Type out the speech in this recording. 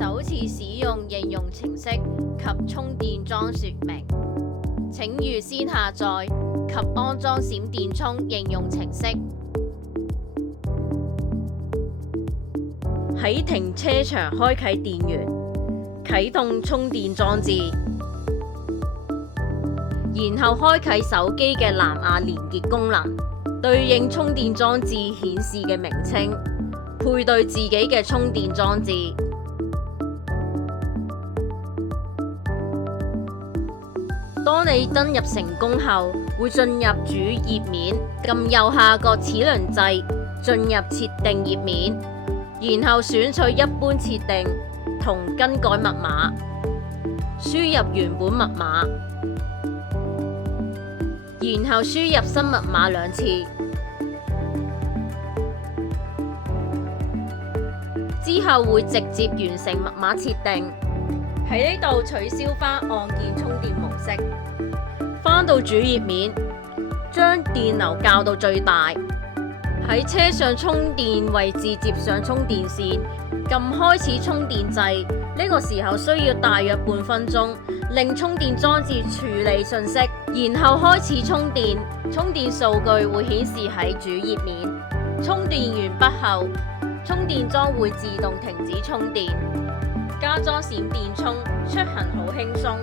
首次使用應用程式及充電樁說明，請預先下載及安裝閃電充應用程式。喺停車場開啟電源，啟動充電裝置，然後開啟手機嘅藍牙連結功能，對應充電裝置顯示嘅名稱，配對自己嘅充電裝置。當你登入成功後，會進入主頁面，撳右下角齒輪掣進入設定頁面，然後選取一般設定同更改密碼，輸入原本密碼，然後輸入新密碼2次，之後會直接完成密碼設定。喺呢度取消返按鍵充電模式，返到主頁面，將電流校到最大，喺車上充電位置接上充電線，撳開始充電掣。呢個時候需要大約半分鐘，令充電裝置處理信息，然後開始充電。充電數據會顯示喺主頁面。充電完畢後，充電樁會自動停止充電。加裝閃電充，出行好輕鬆。